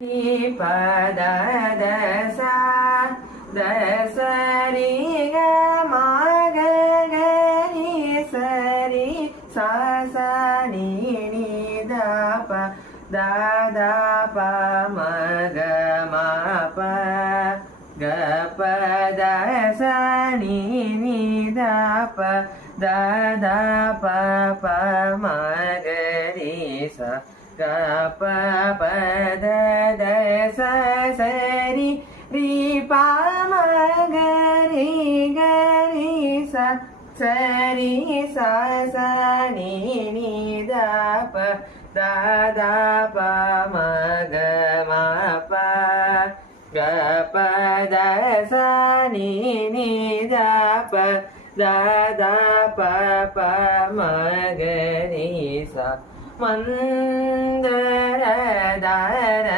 பத தச தசரி க மகரி சரி சனி நிதப ததப மக மப கபத சனி நிதப ததப மகரி ச க ப த த ச சரி ரி ப ம க ரி க ரி ச சரி ச ச நி நி த ப த த ப ம க ம ப க ப த ச நி நி த ப த த ப ப ம க ரி ச மந்தர தர